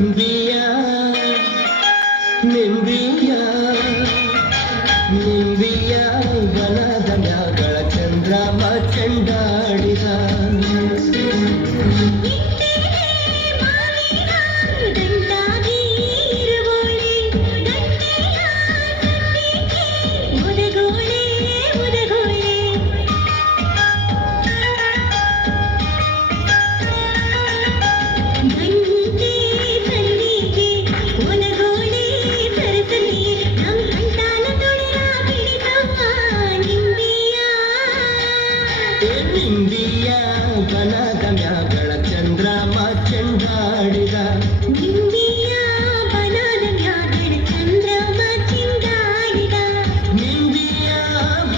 ನಿಂಬಿಯ ನಿಂಬಿಯ ನಿಂಬಿಯ ಬನದ ಮ್ಯಾಗಳ ಚಂದ್ರಮ ಚಂಡ. ಚೆಂಡಾಡಿದ ನಿಂಬಿಯ ಬನಾನಿಯ ಚಂದ್ರಮ್ಮ ಚೆಂಡಾಡಿದ ನಿಂಬಿಯ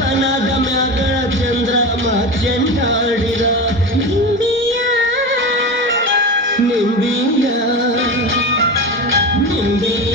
ಬನದ ಮ್ಯಾಗಳ ಚಂದ್ರಮ್ಮ ಚೆಂಡಾಡಿದ ನಿಂಬಿಯ ನಿಂಬಿಯ ನಿಂಬಿಯ